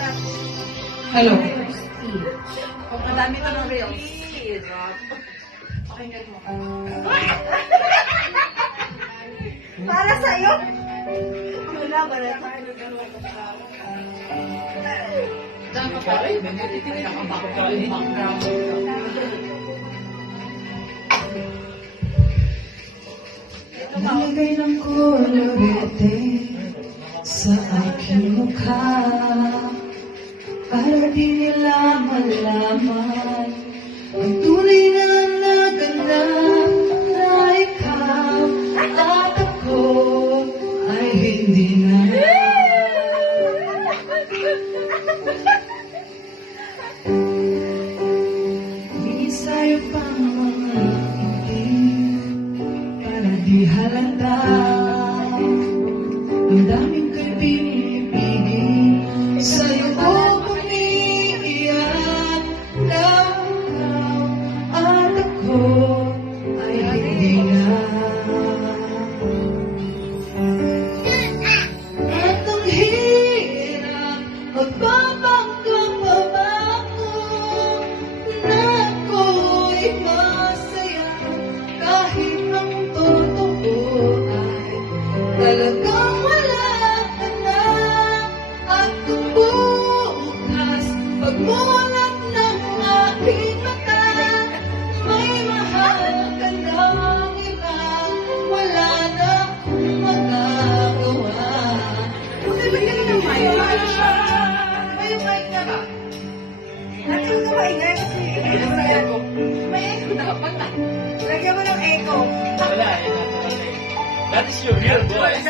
Hello. Ang madami ito ng reels. Pakinggan mo. Para sa'yo? Wala ba na ito? Diyan ka pala, nakabakot ka yung background. Nalagay ng kolorete sa aking mukha para di nila malaman ang tunay na naganap na ikaw at ako ay hindi na. Inisayo pa ang mga ngiti para di halata ang daming ko'y pinipigil sa'yo ko umiiyak na ikaw at ako ay hindi na. At ang hirap magpapangka pa ba ako na ako'y masaya kahit ang totoo ay talagang wala ka na. At kung bukas pagmulat ng aking mata may mahal ka ng iba, wala na akong magagawa. Lagyan mo ng mic. May mic na ba? Natin ka maingay kasi may echo dapat ah. Lagyan mo ng echo. Wala, yun ang talaga. That is your real voice.